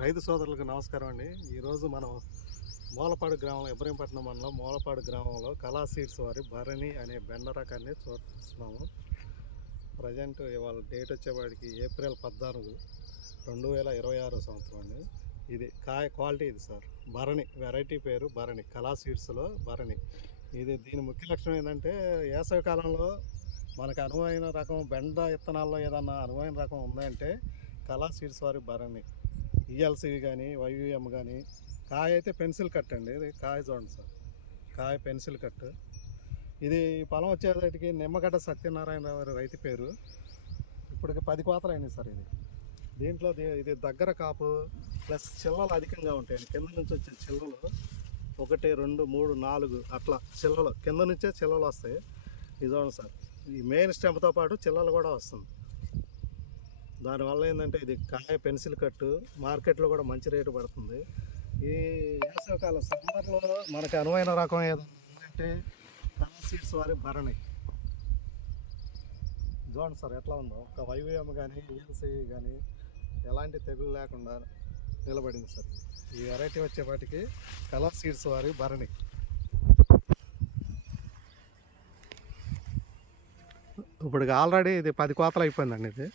రైతు సోదరులకు నమస్కారం అండి. ఈరోజు మనం మూలపాడు గ్రామంలో ఇబ్రహీంపట్నం మండలం మూలపాడు గ్రామంలో కళా సీడ్స్ వారి భరణి అనే బెండ రకాన్ని చూస్తున్నాము. ప్రజెంట్ ఇవాళ డేట్ వచ్చేవాడికి ఏప్రిల్ 14, 2026 సంవత్సరం అండి. ఇది కాయ క్వాలిటీ ఇది సార్. భరణి వెరైటీ పేరు భరణి, కళా సీడ్స్లో భరణి. దీని ముఖ్య లక్షణం ఏంటంటే వేసవి కాలంలో మనకు అనువైన రకం బెండ విత్తనాల్లో ఏదన్నా అనువైన రకం ఉందంటే కళా సీడ్స్ వారి భరణి. ఈఎల్సీవి కానీ వైవిఎం కానీ. కాయ అయితే పెన్సిల్ కట్ అండి. ఇది కాయ చూడండి సార్, కాయ పెన్సిల్ కట్. ఇది పొలం వచ్చేసరికి నిమ్మగడ్డ సత్యనారాయణ గారి రైతు పేరు. ఇప్పటికి 10 కోతలు అయినాయి సార్. దీంట్లో ఇది దగ్గర కాపు ప్లస్ చిల్లలు అధికంగా ఉంటాయండి. కింద నుంచి వచ్చే చిల్లలు 1, 2, 3, 4 అట్లా చిల్లలు కింద నుంచే చిల్లలు వస్తాయి. ఇది చూడండి సార్, ఈ మెయిన్ స్టెమ్తో పాటు చిల్లలు కూడా వస్తుంది. దానివల్ల ఏంటంటే ఇది కాయ పెన్సిల్ కట్టు, మార్కెట్లో కూడా మంచి రేటు పడుతుంది. ఈ వేసవికాలం సమ్మర్లో మనకు అనువైన రకం ఏదైనా ఉందంటే కళా సీడ్స్ వారి భరణి. చూడండి సార్ ఎట్లా ఉందో. ఒక వైవిఎం కానీ ఈఎల్సీ కానీ ఎలాంటి తెగులు లేకుండా నిలబడింది సార్. ఈ వెరైటీ వచ్చేపాటికి కళా సీడ్స్ వారి భరణి. ఇప్పుడు ఆల్రెడీ ఇది 10 కోతలు అయిపోయిందండి. ఇది